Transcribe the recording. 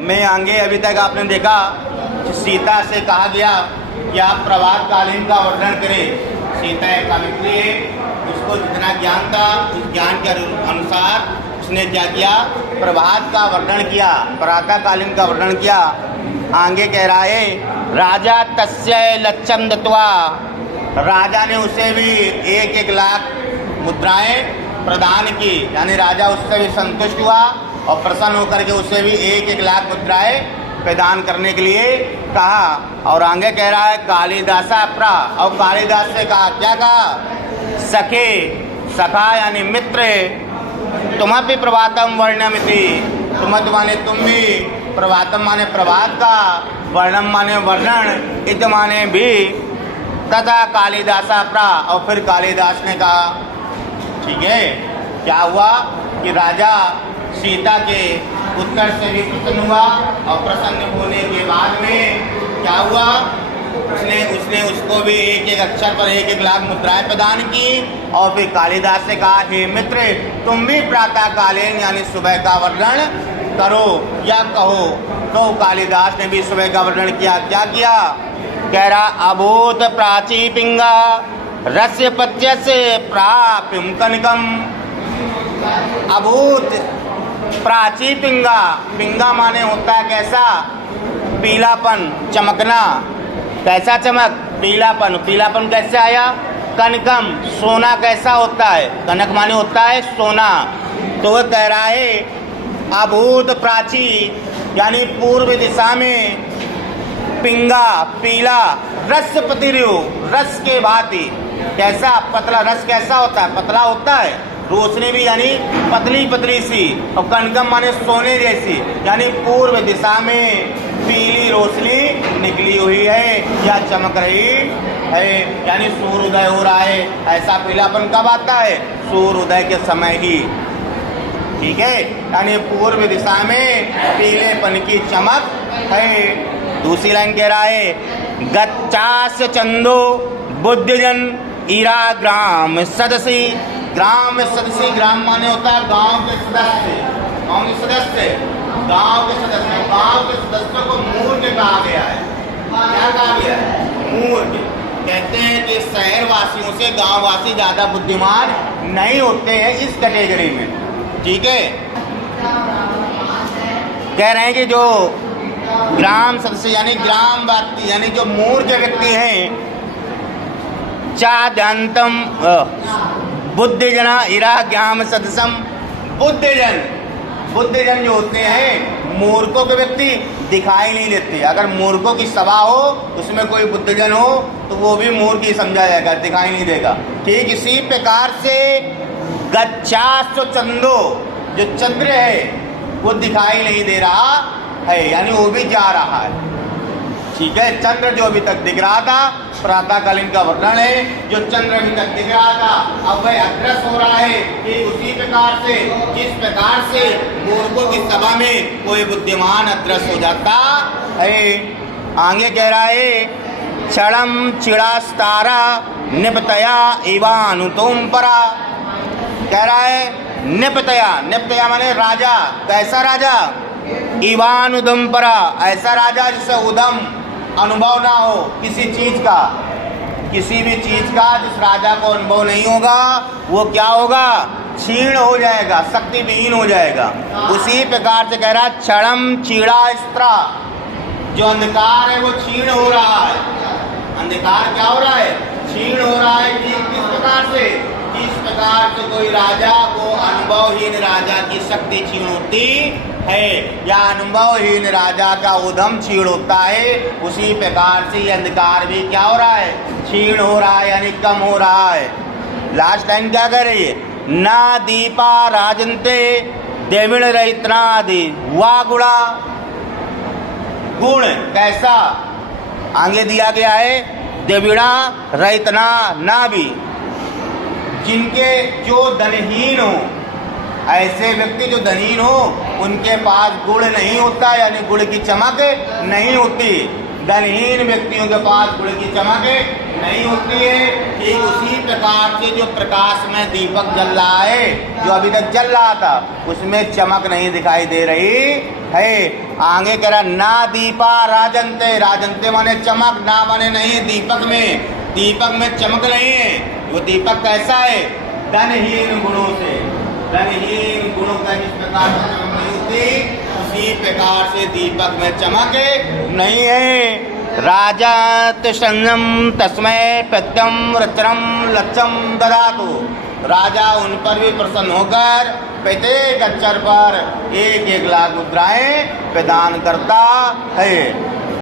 में आगे अभी तक आपने देखा कि सीता से कहा गया कि आप प्रभात कालीन का वर्णन करें। सीता एक सावित्री है, उसको जितना ज्ञान था उस ज्ञान के अनुसार उसने क्या किया, प्रभात का वर्णन किया, प्रातः कालीन का वर्णन किया। आगे कह रहा है राजा तस्य लक्षम दत्वा, राजा ने उसे भी 1-1 लाख मुद्राएं प्रदान की, यानी राजा उससे भी संतुष्ट हुआ और प्रसन्न होकर के उसे भी 1-1 लाख मुद्राएं प्रदान करने के लिए कहा। और आगे कह रहा है कालिदासा प्रा, और कालिदास से कहा, क्या कहा, सखे, सखा यानी मित्र, तुम्हें प्रभातम वर्णमिति, तुम्हें माने तुम भी, प्रभातम माने प्रभात का, वर्णम माने वर्णन, इत माने भी, तथा कालिदासा प्रा, और फिर कालिदास ने कहा। ठीक है, क्या हुआ कि राजा सीता के उत्तर से भी प्रसन्न हुआ और प्रसन्न होने के बाद में क्या हुआ, उसने उसको भी 1-1 अक्षर पर 1-1 लाख मुद्राएं प्रदान की। और फिर कालिदास से कहा, हे मित्र, तुम भी प्रातः कालीन यानी सुबह का वर्णन करो या कहो। तो कालिदास ने भी सुबह का वर्णन किया। क्या किया, कह रहा, अभूत प्राची पिंगा रस्य पत्य से प्राप्यम कनकम। अभूत प्राची पिंगा, पिंगा माने होता है कैसा, पीलापन, चमकना, कैसा चमक, पीलापन, पीलापन कैसे आया, कनकम, सोना कैसा होता है, कनक माने होता है सोना। तो वह कह रहा है अभूत प्राची यानी पूर्व दिशा में पिंगा, पीला, रस पतिरियो, रस के भांति, कैसा, पतला, रस कैसा होता है, पतला होता है, रोशनी भी यानी पतली पतली सी, और कनकम माने सोने जैसी, यानी पूर्व दिशा में पीली रोशनी निकली हुई है या चमक रही है, यानी सूर्योदय हो रहा है। ऐसा पीलापन कब आता है, सूर्योदय के समय ही। ठीक है, यानी पूर्व दिशा में पीलेपन की चमक है। दूसरी लाइन कह रहा है गच्चास्य चंदो बुद्धिजन इरा ग्राम सदसी। ग्राम सदसी, ग्राम माने होता है गांव के सदस्य, गांव के सदस्य, गांव के सदस्य, गांव के सदस्यों को मूर्ख कहा गया है। क्या कहा गया है, मूर्ख। कहते हैं कि शहर वासियों से गांव वासी ज्यादा बुद्धिमान नहीं होते हैं इस कैटेगरी में। ठीक है, कह रहे हैं कि जो ग्राम सदस्य यानी ग्राम व्यक्ति यानी जो मूर्ख व्यक्ति हैं, चाद्यंतम बुद्धिजना इरा ज्ञान सदसम। बुद्धिजन, बुद्धिजन जो होते हैं मूर्खों के व्यक्ति दिखाई नहीं देते। अगर मूर्खों की सभा हो उसमें कोई बुद्धिजन हो तो वो भी मूर्ख ही समझा जाएगा, दिखाई नहीं देगा। ठीक इसी प्रकार से गच्छास्व चंदो, जो चंद्र है वो दिखाई नहीं दे रहा है, यानी वो भी जा रहा है। ठीक है, चंद्र जो अभी तक दिख रहा था, प्रातःकालीन का वर्णन है, जो चंद्र अभी तक दिख रहा था अब वह अदृश्य हो रहा है। कि उसी प्रकार से जिस प्रकार से मूर्खों की सभा में कोई बुद्धिमान अदृश्य हो जाता है। आगे कह रहा है क्षणम चिड़ास्तारा निपतया इवानुतुम परा। कह रहा है निपतया, निपतया माने राजा, कैसा राजा, इवान उदम परा, ऐसा राजा जिससे उदम अनुभव ना हो किसी चीज का, किसी भी चीज का जिस राजा को अनुभव नहीं होगा वो क्या होगा, क्षीण हो जाएगा, शक्ति विहीन हो जाएगा। उसी प्रकार से कह रहा है क्षणम चीड़ा स्त्रा, जो अंधकार है वो क्षीण हो रहा है। अंधकार क्या हो रहा है, क्षीण हो रहा है। कि किस प्रकार से, जिस प्रकार से कोई राजा को अनुभवहीन राजा की शक्ति क्षीण होती है या अनुभवहीन राजा का उद्यम क्षीण होता है, उसी प्रकार से ये अंधकार भी क्या हो रहा है, क्षीण हो रहा है, यानी कम हो रहा है। लास्ट लाइन क्या कह रही है, ना दीपा राजंते देविण रहितनादि हुआ गुणा। गुण कैसा, आगे दिया गया है देविणा रहितना ना भी, जिनके जो धनहीन हो, ऐसे व्यक्ति जो धनहीन हो उनके पास गुण नहीं होता, यानी गुण की चमक नहीं होती। धनहीन व्यक्तियों के पास गुण की चमक नहीं होती है। ठीक उसी प्रकार से जो प्रकाश में दीपक जल रहा है, जो अभी तक जल रहा था, उसमें चमक नहीं दिखाई दे रही है। आगे कह रहा ना दीपा राजंते, राजंते माने चमक, ना माने नहीं, दीपक में चमक नहीं है। वो दीपक कैसा है? धनहीन गुणों से, धनहीन गुणों का जिस प्रकार से चमक नहीं होती, उसी प्रकार से दीपक में चमक नहीं है। राजा संयम तस्मय प्रत्यम रचनम लक्षम ददातु, राजा उन पर भी प्रसन्न होकर प्रत्येक अक्षर पर 1-1 लाख मुद्राएं प्रदान करता है।